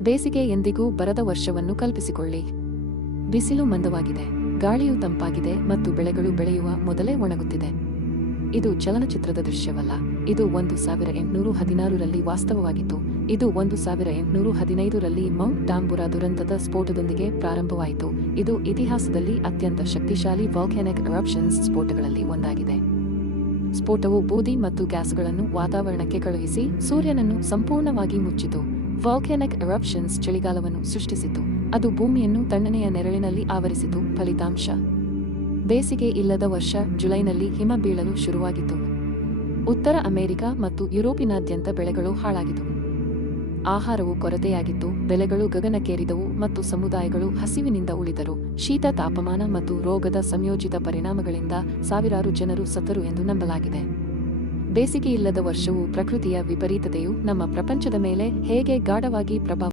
ಬೇಸಿಗೆ ಎಂದಿಗೂ ಬರದ ವರ್ಷವನ್ನು ಕಲ್ಪಿಸಿಕೊಳ್ಳಿ. ಬಿಸಿಲು ಮಂದವಾಗಿದೆ, ಗಾಳಿಯು ತಂಪಾಗಿದೆ ಮತ್ತು ಬೆಳೆಗಳು ಬೆಳೆಯುವ ಮೊದಲೇ ಒಣಗುತ್ತಿದೆ. ಇದು ಚಲನಚಿತ್ರದ ದೃಶ್ಯವಲ್ಲ, ಇದು 1816ರಲ್ಲಿ ವಾಸ್ತವವಾಗಿತ್ತು. ಇದು 1815ರಲ್ಲಿ ಮೌಂಟ್ ಟಾಂಬುರಾ ದುರಂತದ ಸ್ಫೋಟದೊಂದಿಗೆ ಪ್ರಾರಂಭವಾಯಿತು. ಇದು ಇತಿಹಾಸದಲ್ಲಿ ಅತ್ಯಂತ ಶಕ್ತಿಶಾಲಿ ವಾಲ್ಕ್ಯಾನಿಕ್ ಎರಪ್ಷನ್ಸ್ ಸ್ಫೋಟಗಳಲ್ಲಿ ಒಂದಾಗಿದೆ. ಸ್ಫೋಟವು ಬೂದಿ ಮತ್ತು ಗ್ಯಾಸ್ಗಳನ್ನು ವಾತಾವರಣಕ್ಕೆ ಕಳುಹಿಸಿ ಸೂರ್ಯನನ್ನು ಸಂಪೂರ್ಣವಾಗಿ ಮುಚ್ಚಿತು. ವಾಲ್ಕ್ಯಾನಿಕ್ ಎರಪ್ಷನ್ಸ್ ಚಳಿಗಾಲವನ್ನು ಸೃಷ್ಟಿಸಿತು, ಅದು ಭೂಮಿಯನ್ನು ತಣ್ಣನೆಯ ನೆರಳಿನಲ್ಲಿ ಆವರಿಸಿತು. ಫಲಿತಾಂಶ: ಬೇಸಿಗೆ ಇಲ್ಲದ ವರ್ಷ. ಜುಲೈನಲ್ಲಿ ಹಿಮ ಬೀಳಲು ಶುರುವಾಗಿತ್ತು. ಉತ್ತರ ಅಮೆರಿಕ ಮತ್ತು ಯುರೋಪಿನಾದ್ಯಂತ ಬೆಳೆಗಳು ಹಾಳಾಗಿದ್ದವು. ಆಹಾರವು ಕೊರತೆಯಾಗಿತ್ತು, ಬೆಲೆಗಳು ಗಗನಕ್ಕೇರಿದವು ಮತ್ತು ಸಮುದಾಯಗಳು ಹಸಿವಿನಿಂದ ಉಳಿದರು. ಶೀತ, ತಾಪಮಾನ ಮತ್ತು ರೋಗದ ಸಂಯೋಜಿತ ಪರಿಣಾಮಗಳಿಂದ ಸಾವಿರಾರು ಜನರು ಸತ್ತರು ಎಂದು ನಂಬಲಾಗಿದೆ. ಬೇಸಿಗೆಯಿಲ್ಲದ ವರ್ಷವು ಪ್ರಕೃತಿಯ ವಿಪರೀತತೆಯು ನಮ್ಮ ಪ್ರಪಂಚದ ಮೇಲೆ ಹೇಗೆ ಗಾಢವಾಗಿ ಪ್ರಭಾವ